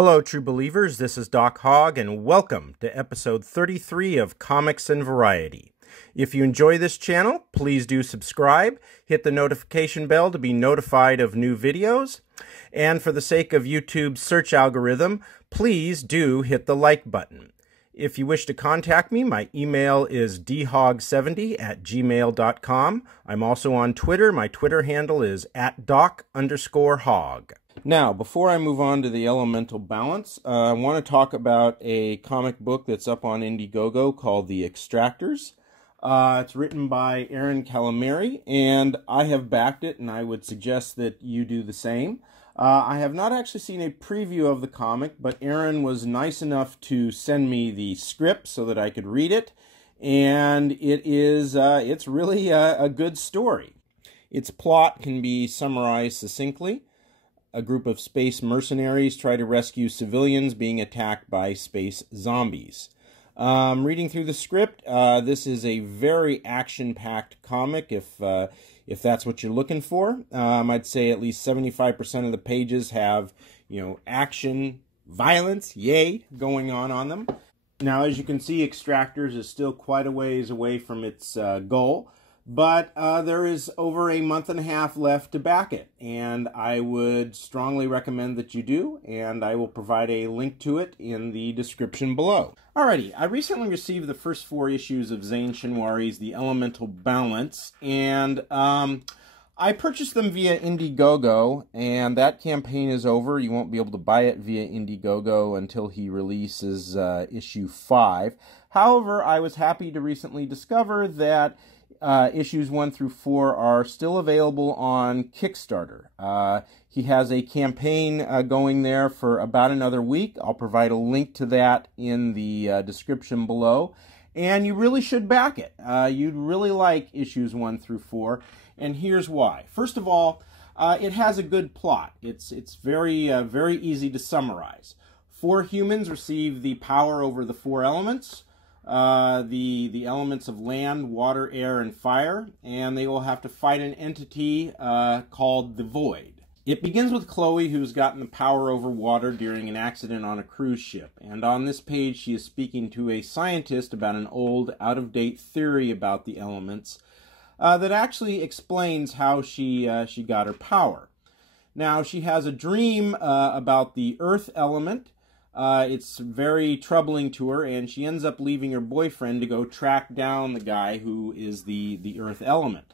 Hello, true believers. This is Doc Hogg, and welcome to episode 33 of Comics and Variety. If you enjoy this channel, please do subscribe, hit the notification bell to be notified of new videos, and for the sake of YouTube's search algorithm, please do hit the like button. If you wish to contact me, my email is dhog70@gmail.com. I'm also on Twitter. My Twitter handle is @doc_hog. Now, before I move on to the elemental balance, I want to talk about a comic book that's up on Indiegogo called The Extractors. It's written by Aaron Calamari, and I have backed it, and I would suggest that you do the same. I have not actually seen a preview of the comic, but Aaron was nice enough to send me the script so that I could read it, and it's really a good story. Its plot can be summarized succinctly. A group of space mercenaries try to rescue civilians being attacked by space zombies. Reading through the script, this is a very action-packed comic, if that's what you're looking for. I'd say at least 75% of the pages have, action, violence, yay, going on them. Now, as you can see, Extractors is still quite a ways away from its goal, but there is over a month and a half left to back it, and I would strongly recommend that you do, and I will provide a link to it in the description below. Alrighty, I recently received the first 4 issues of Zane Shenwari's The Elemental Balance, and I purchased them via Indiegogo, and that campaign is over. You won't be able to buy it via Indiegogo until he releases issue 5. However, I was happy to recently discover that issues 1 through 4 are still available on Kickstarter. He has a campaign going there for about another week. I'll provide a link to that in the description below. And you really should back it. You'd really like issues 1 through 4. And here's why. First of all, it has a good plot. It's very easy to summarize. 4 humans receive the power over the 4 elements. The elements of land, water, air, and fire, and they will have to fight an entity called the Void. It begins with Chloe, who's gotten the power over water during an accident on a cruise ship, and on this page she is speaking to a scientist about an old, out-of-date theory about the elements that actually explains how she got her power. Now, she has a dream about the earth element. It's very troubling to her, and she ends up leaving her boyfriend to go track down the guy who is the earth element.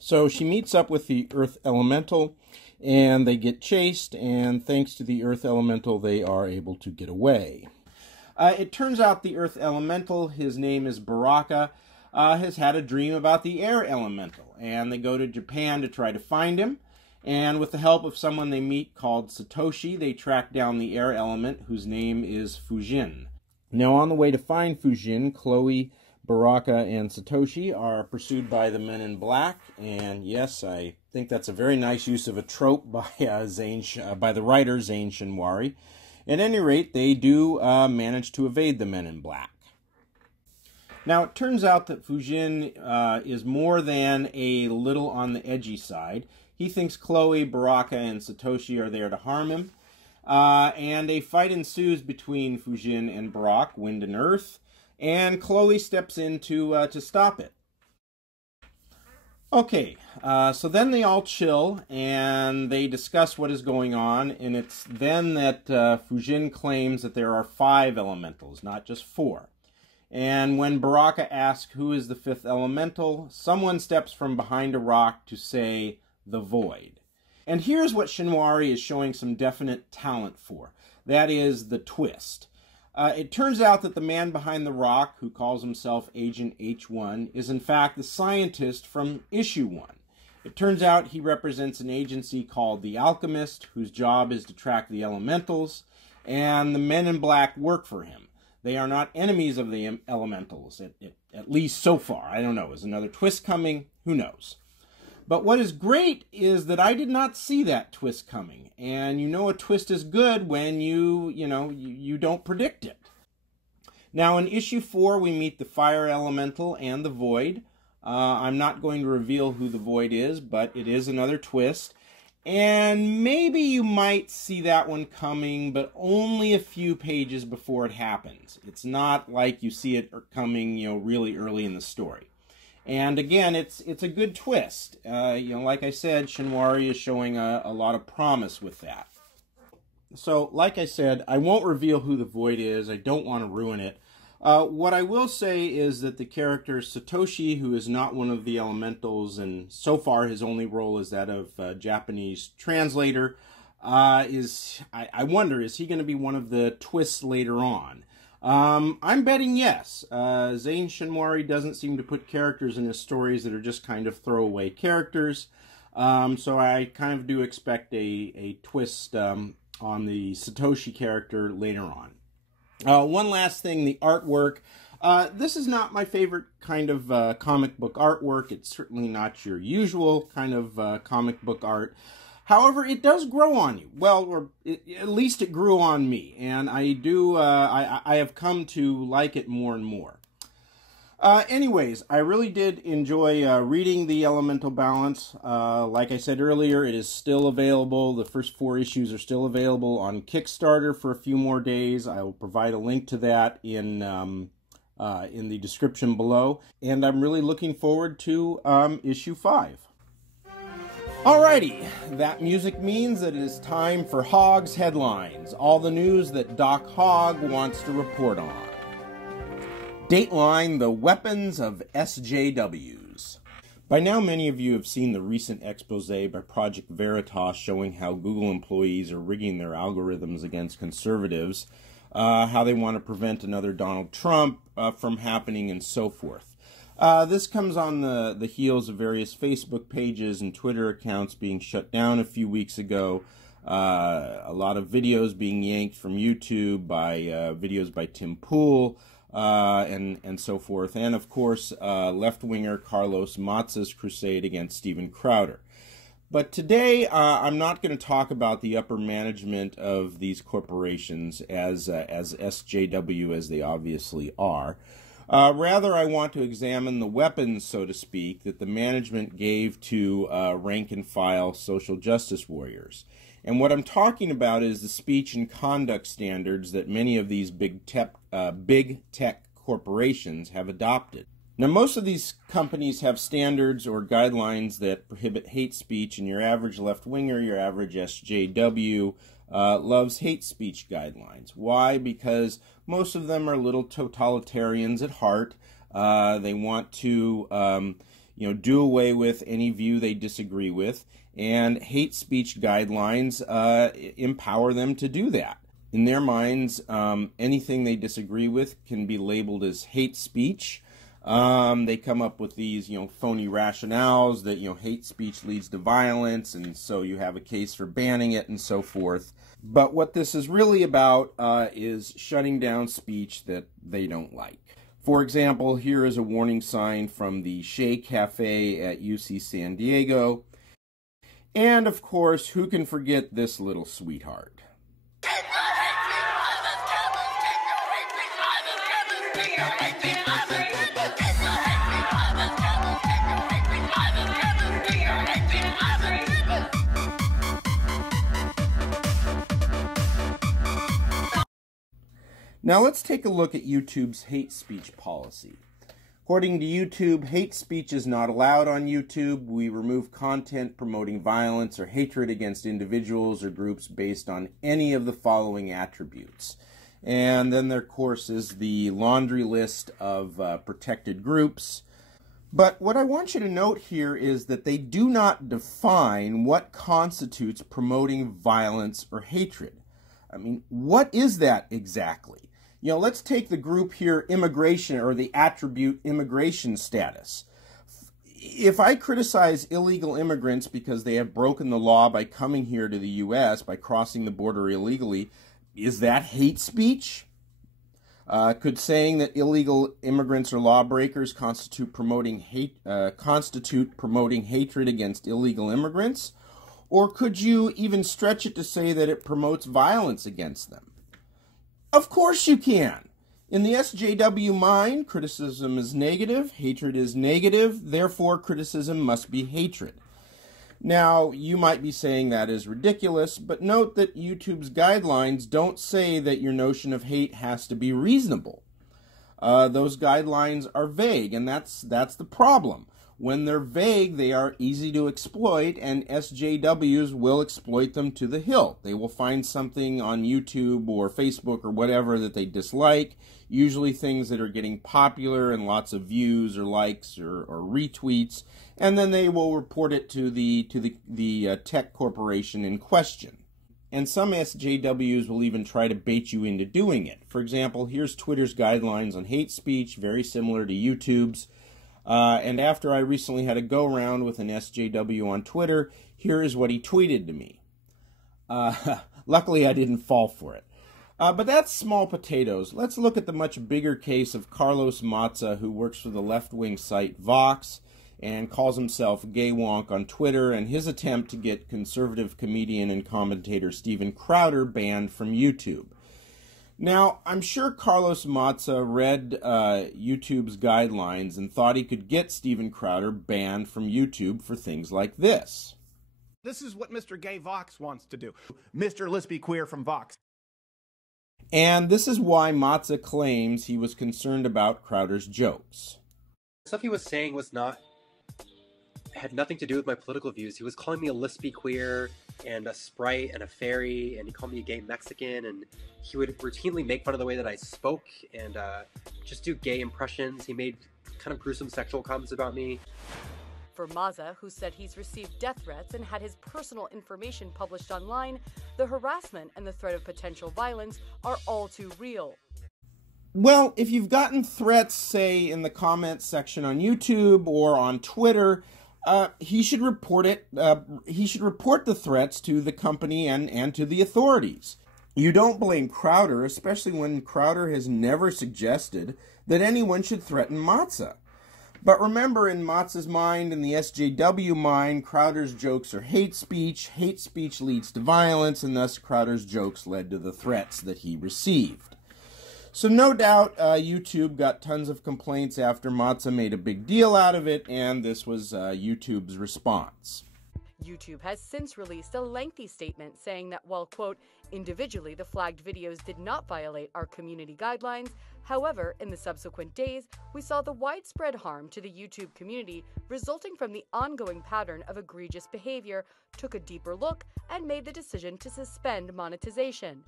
So she meets up with the earth elemental, and they get chased, and thanks to the earth elemental, they are able to get away. It turns out the earth elemental, his name is Baraka, has had a dream about the air elemental, and they go to Japan to try to find him. And with the help of someone they meet called Satoshi, they track down the air element, whose name is Fujin. Now, on the way to find Fujin, Chloe, Baraka, and Satoshi are pursued by the Men in Black. And yes, I think that's a very nice use of a trope by the writer Zane Shenwari. At any rate, they do manage to evade the Men in Black. Now, it turns out that Fujin is more than a little on the edgy side. He thinks Chloe, Baraka, and Satoshi are there to harm him. And a fight ensues between Fujin and Baraka, Wind and Earth, and Chloe steps in to stop it. Okay, so then they all chill, and they discuss what is going on, and it's then that Fujin claims that there are 5 elementals, not just 4. And when Baraka asks who is the 5th elemental, someone steps from behind a rock to say, the Void. And here's what Shenwari is showing some definite talent for. That is the twist. It turns out that the man behind the rock, who calls himself Agent H1, is in fact the scientist from issue 1. It turns out he represents an agency called the Alchemist, whose job is to track the elementals, and the Men in Black work for him. They are not enemies of the elementals, at least so far. I don't know. Is another twist coming? Who knows? But what is great is that I did not see that twist coming. And you know a twist is good when you don't predict it. Now in issue 4 we meet the Fire Elemental and the Void. I'm not going to reveal who the Void is, but it is another twist. And maybe you might see that one coming, but only a few pages before it happens. It's not like you see it coming, really early in the story. And again, it's a good twist. Like I said, Shenwari is showing a lot of promise with that. So, like I said, I won't reveal who the Void is. I don't want to ruin it. What I will say is that the character Satoshi, who is not one of the elementals, and so far his only role is that of Japanese translator, I wonder, is he going to be one of the twists later on? I'm betting yes. Zane Shenwari doesn't seem to put characters in his stories that are just kind of throwaway characters. So I kind of do expect a twist on the Satoshi character later on. One last thing, the artwork. This is not my favorite kind of comic book artwork. It's certainly not your usual kind of comic book art. However, it does grow on you. Well, or at least it grew on me, and I have come to like it more and more. Anyways, I really did enjoy reading The Elemental Balance. Like I said earlier, it is still available. The first 4 issues are still available on Kickstarter for a few more days. I will provide a link to that in the description below. And I'm really looking forward to issue 5. Alrighty, that music means that it is time for Hogg's Headlines, all the news that Doc Hogg wants to report on. Dateline, the weapons of SJWs. By now, many of you have seen the recent expose by Project Veritas showing how Google employees are rigging their algorithms against conservatives, how they want to prevent another Donald Trump from happening, and so forth. This comes on the heels of various Facebook pages and Twitter accounts being shut down a few weeks ago. A lot of videos being yanked from YouTube by videos by Tim Pool and so forth. And of course, left-winger Carlos Maza's crusade against Steven Crowder. But today, I'm not going to talk about the upper management of these corporations as SJW as they obviously are. Rather, I want to examine the weapons, so to speak, that the management gave to rank-and-file social justice warriors. And what I'm talking about is the speech and conduct standards that many of these big tech corporations have adopted. Now, most of these companies have standards or guidelines that prohibit hate speech, and your average left-winger, your average SJW, loves hate speech guidelines. Why? Because most of them are little totalitarians at heart. They want to, do away with any view they disagree with, and hate speech guidelines empower them to do that. In their minds, anything they disagree with can be labeled as hate speech. They come up with these, phony rationales that, hate speech leads to violence, and so you have a case for banning it and so forth. But what this is really about is shutting down speech that they don't like. For example, here is a warning sign from the Shea Cafe at UC San Diego. And of course, who can forget this little sweetheart? Now let's take a look at YouTube's hate speech policy. According to YouTube, hate speech is not allowed on YouTube. We remove content promoting violence or hatred against individuals or groups based on any of the following attributes. And then there, of course, is the laundry list of protected groups. But what I want you to note here is that they do not define what constitutes promoting violence or hatred. I mean, what is that exactly? Let's take the group here, immigration, or the attribute immigration status. If I criticize illegal immigrants because they have broken the law by coming here to the U.S., by crossing the border illegally, is that hate speech? Could saying that illegal immigrants are lawbreakers constitute promoting hatred against illegal immigrants? Or could you even stretch it to say that it promotes violence against them? Of course you can. In the SJW mind, criticism is negative, hatred is negative, therefore criticism must be hatred. Now, you might be saying that is ridiculous, but note that YouTube's guidelines don't say that your notion of hate has to be reasonable. Those guidelines are vague, and that's the problem. When they're vague, they are easy to exploit, and SJWs will exploit them to the hilt. They will find something on YouTube or Facebook or whatever that they dislike, usually things that are getting popular and lots of views or likes or retweets, and then they will report it to the tech corporation in question. And some SJWs will even try to bait you into doing it. For example, here's Twitter's guidelines on hate speech, very similar to YouTube's. And after I recently had a go-round with an SJW on Twitter, here is what he tweeted to me. Luckily, I didn't fall for it. But that's small potatoes. Let's look at the much bigger case of Carlos Maza, who works for the left-wing site Vox and calls himself Gay Wonk on Twitter, and his attempt to get conservative comedian and commentator Steven Crowder banned from YouTube. Now, I'm sure Carlos Maza read YouTube's guidelines and thought he could get Steven Crowder banned from YouTube for things like this. This is what Mr. Gay Vox wants to do. Mr. Lispy Queer from Vox. And this is why Maza claims he was concerned about Crowder's jokes. Stuff he was saying had nothing to do with my political views. He was calling me a lispy queer and a sprite and a fairy, and he called me a gay Mexican, and he would routinely make fun of the way that I spoke and just do gay impressions. He made kind of gruesome sexual comments about me. For Maza, who said he's received death threats and had his personal information published online, the harassment and the threat of potential violence are all too real. Well, if you've gotten threats, say, in the comments section on YouTube or on Twitter, he should report it. He should report the threats to the company and to the authorities. You don't blame Crowder, especially when Crowder has never suggested that anyone should threaten Maza. But remember, in Maza's mind and the SJW mind, Crowder's jokes are hate speech. Hate speech leads to violence, and thus Crowder's jokes led to the threats that he received. So no doubt YouTube got tons of complaints after Maza made a big deal out of it, and this was YouTube's response. YouTube has since released a lengthy statement saying that while, quote, individually the flagged videos did not violate our community guidelines, however, in the subsequent days, we saw the widespread harm to the YouTube community resulting from the ongoing pattern of egregious behavior, took a deeper look, and made the decision to suspend monetization.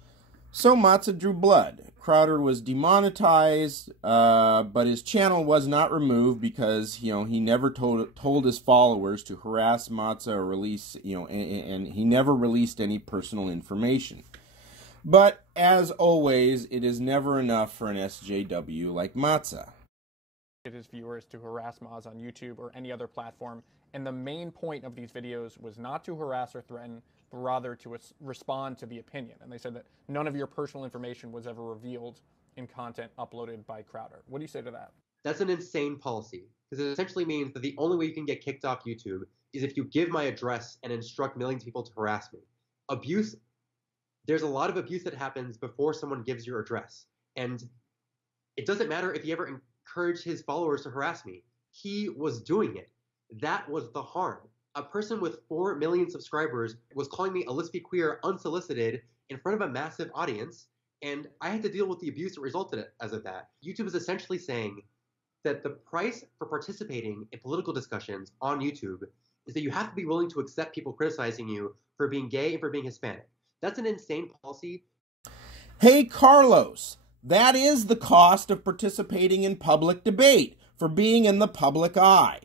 So Maza drew blood. Crowder was demonetized, but his channel was not removed because, he never told his followers to harass Maza or release, and he never released any personal information. But as always, it is never enough for an SJW like Maza. His viewers to harass Maza on YouTube or any other platform, and the main point of these videos was not to harass or threaten, but rather to respond to the opinion. And they said that none of your personal information was ever revealed in content uploaded by Crowder. What do you say to that? That's an insane policy, because it essentially means that the only way you can get kicked off YouTube is if you give my address and instruct millions of people to harass me. Abuse, there's a lot of abuse that happens before someone gives your address. And it doesn't matter if he ever encouraged his followers to harass me. He was doing it. That was the harm. A person with 4 million subscribers was calling me a lispy queer unsolicited in front of a massive audience, and I had to deal with the abuse that resulted as of that. YouTube is essentially saying that the price for participating in political discussions on YouTube is that you have to be willing to accept people criticizing you for being gay and for being Hispanic. That's an insane policy. Hey, Carlos, that is the cost of participating in public debate, for being in the public eye.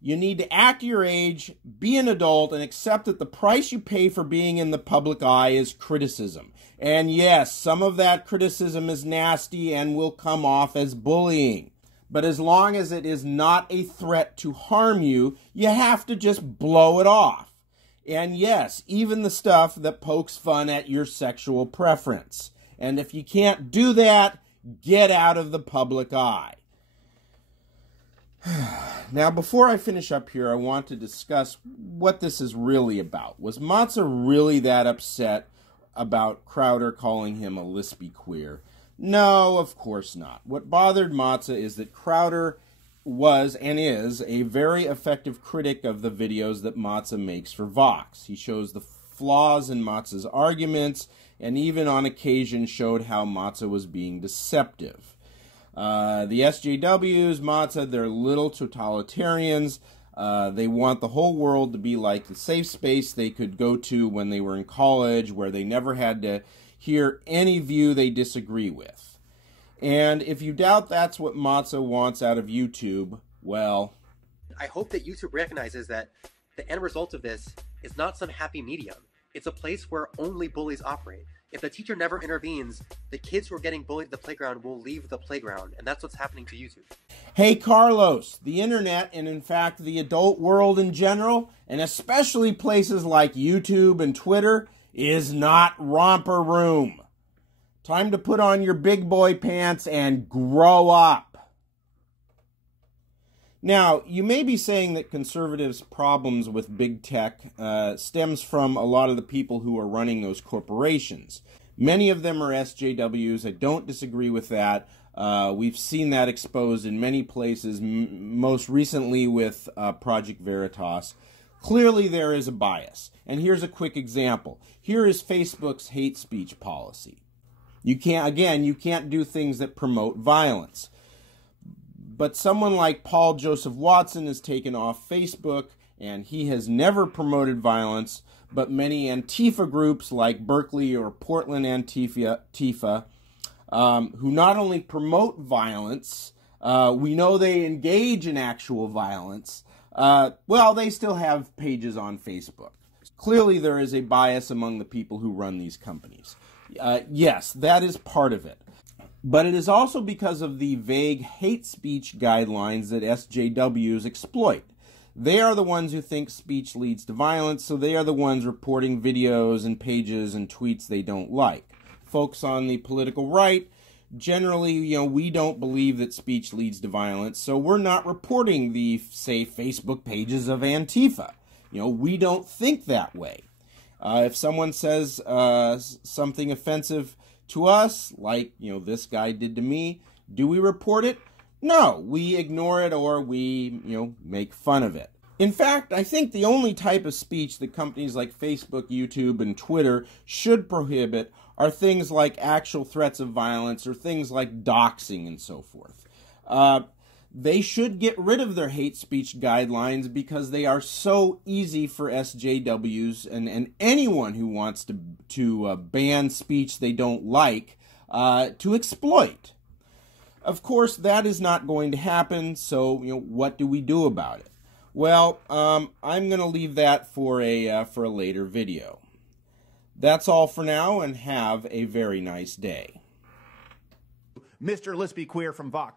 You need to act your age, be an adult, and accept that the price you pay for being in the public eye is criticism. And yes, some of that criticism is nasty and will come off as bullying. But as long as it is not a threat to harm you, you have to just blow it off. And yes, even the stuff that pokes fun at your sexual preference. And if you can't do that, get out of the public eye. Now, before I finish up here, I want to discuss what this is really about. Was Maza really that upset about Crowder calling him a lispy queer? No, of course not. What bothered Maza is that Crowder was and is a very effective critic of the videos that Maza makes for Vox. He shows the flaws in Maza's arguments and even on occasion showed how Maza was being deceptive. The SJWs, Maza, they're little totalitarians. They want the whole world to be like the safe space they could go to when they were in college, where they never had to hear any view they disagree with. And if you doubt that's what Maza wants out of YouTube, well, I hope that YouTube recognizes that the end result of this is not some happy medium. It's a place where only bullies operate. If the teacher never intervenes, the kids who are getting bullied at the playground will leave the playground, and that's what's happening to YouTube. Hey Carlos, the internet, and in fact the adult world in general, and especially places like YouTube and Twitter, is not romper room. Time to put on your big boy pants and grow up. Now, you may be saying that conservatives' problems with big tech stems from a lot of the people who are running those corporations. Many of them are SJWs. I don't disagree with that. We've seen that exposed in many places, most recently with Project Veritas. Clearly there is a bias. And here's a quick example. Here is Facebook's hate speech policy. You can't do things that promote violence. But someone like Paul Joseph Watson has taken off Facebook, and he has never promoted violence, but many Antifa groups like Berkeley or Portland Antifa, who not only promote violence, we know they engage in actual violence, well, they still have pages on Facebook. Clearly there is a bias among the people who run these companies. Yes, that is part of it. But it is also because of the vague hate speech guidelines that SJWs exploit. They are the ones who think speech leads to violence, so they are the ones reporting videos and pages and tweets they don't like. Folks on the political right, generally, we don't believe that speech leads to violence, so we're not reporting the, say, Facebook pages of Antifa. We don't think that way. If someone says something offensive to us, like, this guy did to me, do we report it? No, we ignore it or we, make fun of it. In fact, I think the only type of speech that companies like Facebook, YouTube, and Twitter should prohibit are things like actual threats of violence or things like doxing and so forth. They should get rid of their hate speech guidelines because they are so easy for SJWs and anyone who wants to ban speech they don't like to exploit. Of course, that is not going to happen, so what do we do about it? Well, I'm going to leave that for a later video. That's all for now, and have a very nice day. Mr. Lispy Queer from Vox.